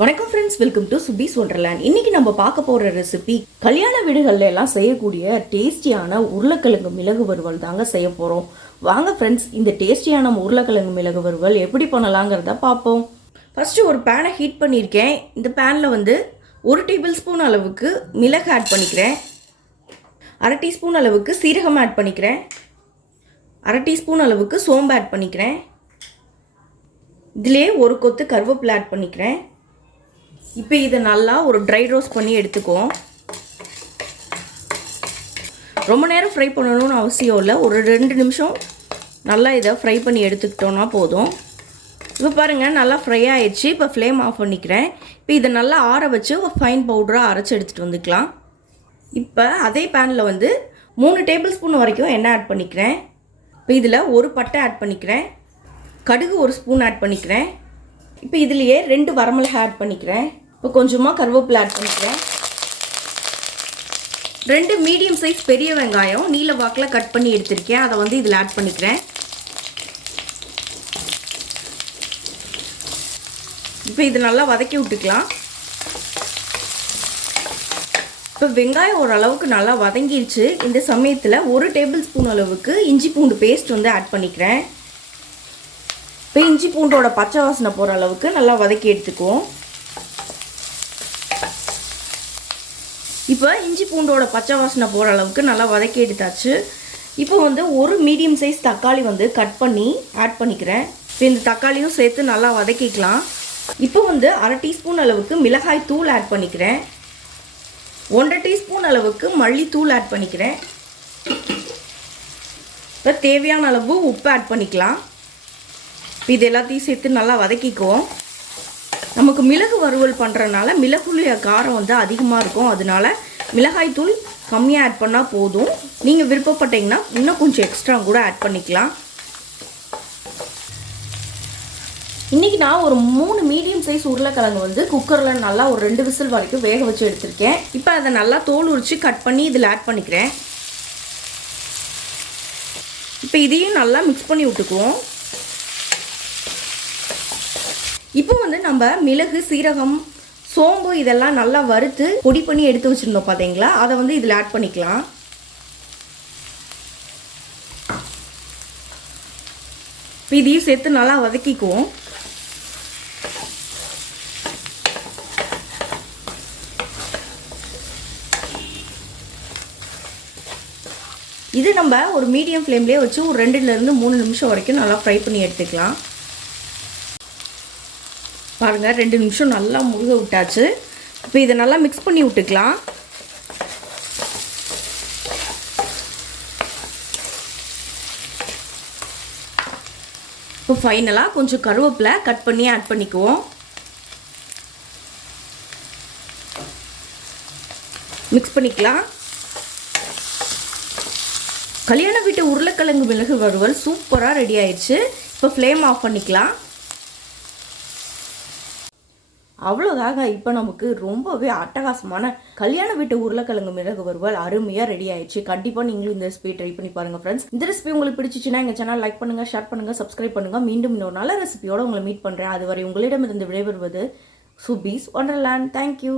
வணக்கம் friends welcome to Subi's wonderland இன்னைக்கு நம்ம பார்க்க போகிற ரெசிபி கல்யாண வீடுகளில் எல்லாம் செய்யக்கூடிய டேஸ்டியான உருளைக்கிழங்கு மிளகு வறுவல் தாங்க செய்ய போகிறோம் வாங்க ஃப்ரெண்ட்ஸ் இந்த டேஸ்டியான உருளைக்கிழங்கு மிளகு வறுவல் எப்படி பண்ணலாங்கிறத பார்ப்போம். ஃபஸ்ட்டு ஒரு பேனை ஹீட் பண்ணியிருக்கேன். இந்த பேனில் வந்து ஒரு டேபிள் ஸ்பூன் அளவுக்கு மிளகு ஆட் பண்ணிக்கிறேன். அரை டீஸ்பூன் அளவுக்கு சீரகம் ஆட் பண்ணிக்கிறேன். அரை டீஸ்பூன் அளவுக்கு சோம்பு ஆட் பண்ணிக்கிறேன். இதிலே ஒரு கொத்து கருவேப்பிலை ஆட் பண்ணிக்கிறேன். இப்போ இதை நல்லா ஒரு ட்ரை ரோஸ்ட் பண்ணி எடுத்துக்குவோம். ரொம்ப நேரம் ஃப்ரை பண்ணணும்னு அவசியம் இல்லை. ஒரு ரெண்டு நிமிஷம் நல்லா இதை ஃப்ரை பண்ணி எடுத்துக்கிட்டோன்னா போதும். இப்போ பாருங்கள் நல்லா ஃப்ரை ஆகிடுச்சு இப்போ ஃப்ளேம் ஆஃப் பண்ணிக்கிறேன். இப்போ இதை நல்லா ஆற வச்சு ஃபைன் பவுடராக அரைச்சி எடுத்துகிட்டு வந்துக்கலாம். இப்போ அதே பேனில் வந்து மூணு டேபிள் ஸ்பூன் வரைக்கும் எண்ணெய் ஆட் பண்ணிக்கிறேன். இப்போ இதில் ஒரு பட்டை ஆட் பண்ணிக்கிறேன். கடுகு ஒரு ஸ்பூன் ஆட் பண்ணிக்கிறேன். இப்போ இதுலேயே ரெண்டு வரமிளகா ஆட் பண்ணிக்கிறேன். இப்போ கொஞ்சமாக கருவேப்பிலை ஆட் பண்ணிக்கிறேன். ரெண்டு மீடியம் சைஸ் பெரிய வெங்காயம் நீல வாக்கில் கட் பண்ணி எடுத்திருக்கேன். அதை வந்து இதில் ஆட் பண்ணிக்கிறேன். இப்போ இது நல்லா வதக்கி விட்டுக்கலாம். இப்போ வெங்காயம் ஓரளவுக்கு நல்லா வதங்கிருச்சு. இந்த சமயத்தில் ஒரு டேபிள் ஸ்பூன் அளவுக்கு இஞ்சி பூண்டு பேஸ்ட் வந்து ஆட் பண்ணிக்கிறேன். இப்போ இஞ்சி பூண்டோட பச்சை வாசனை போகிற அளவுக்கு நல்லா வதக்கி எடுத்துக்குவோம். இப்போ இஞ்சி பூண்டோட பச்சை வாசனை போகிற அளவுக்கு நல்லா வதக்கி எடுத்தாச்சு. இப்போ வந்து ஒரு மீடியம் சைஸ் தக்காளி வந்து கட் பண்ணி ஆட் பண்ணிக்கிறேன். இப்போ இந்த தக்காளியும் சேர்த்து நல்லா வதக்கிக்கலாம். இப்போ வந்து அரை டீஸ்பூன் அளவுக்கு மிளகாய் தூள் ஆட் பண்ணிக்கிறேன். ஒன்றரை டீஸ்பூன் அளவுக்கு மல்லித்தூள் ஆட் பண்ணிக்கிறேன். இப்போ தேவையான அளவு உப்பு ஆட் பண்ணிக்கலாம். இது எல்லாத்தையும் சேர்த்து நல்லா வதக்கிக்குவோம். நமக்கு மிளகு வறுவல் பண்ணுறதுனால மிளகுடைய காரம் வந்து அதிகமாக இருக்கும். அதனால மிளகாய் தூள் கம்மியாக ஆட் பண்ணால் போதும். நீங்கள் விருப்பப்பட்டீங்கன்னா இன்னும் கொஞ்சம் எக்ஸ்ட்ரா கூட ஆட் பண்ணிக்கலாம். இன்றைக்கி நான் ஒரு மூணு மீடியம் சைஸ் உருளைக்கிழங்கு வந்து குக்கரில் நல்லா ஒரு ரெண்டு விசில் வரைக்கும் வேக வச்சு எடுத்திருக்கேன். இப்போ அதை நல்லா தோல் உரித்து கட் பண்ணி இதில் ஆட் பண்ணிக்கிறேன். இப்போ இதையும் நல்லா மிக்ஸ் பண்ணி விட்டுக்குவோம். இப்போ வந்து நம்ம மிளகு சீரகம் சோம்பு இதெல்லாம் நல்லா வறுத்து பொடி பண்ணி எடுத்து வச்சுருந்தோம் பார்த்தீங்களா அதை வந்து இதில் ஆட் பண்ணிக்கலாம். இதையும் சேர்த்து நல்லா வதக்கிக்குவோம். இது நம்ம ஒரு மீடியம் ஃப்ளேம்லேயே வச்சு ஒரு ரெண்டுலேருந்து மூணு நிமிஷம் வரைக்கும் நல்லா ஃப்ரை பண்ணி எடுத்துக்கலாம். பாருங்கள் ரெண்டு நிமிஷம் நல்லா முழுக விட்டாச்சு. இப்போ இதை நல்லா மிக்ஸ் பண்ணி விட்டுக்கலாம். இப்போ ஃபைனலாக கொஞ்சம் கருவேப்பிலை கட் பண்ணி ஆட் பண்ணிக்குவோம். மிக்ஸ் பண்ணிக்கலாம். கல்யாண வீட்டு உருளைக்கிழங்கு மிளகு வறுவல் சூப்பராக ரெடி ஆயிடுச்சு. இப்போ ஃப்ளேம் ஆஃப் பண்ணிக்கலாம். அவ்வளோதாக இப்போ நமக்கு ரொம்பவே அட்டகாசமான கல்யாண வீட்டு உருளைக்கிழங்கு மிளகு வறுவல் அருமையாக ரெடி ஆயிடுச்சு. கண்டிப்பாக நீங்களும் இந்த ரெசிபி ட்ரை பண்ணி பாருங்க ஃப்ரெண்ட்ஸ் இந்த ரெசிபி உங்களுக்கு பிடிச்சிச்சுன்னா எங்கள் சேனல் லைக் பண்ணுங்கள் ஷேர் பண்ணுங்கள் சப்ஸ்கிரைப் பண்ணுங்கள் மீண்டும் இன்னொரு நல்ல ரெசிபியோட உங்களை மீட் பண்ணுறேன் அதுவரை உங்களிடமிருந்து விடைபெறுவது சுபீஸ் ஒண்டர்லேண்ட். தேங்க்யூ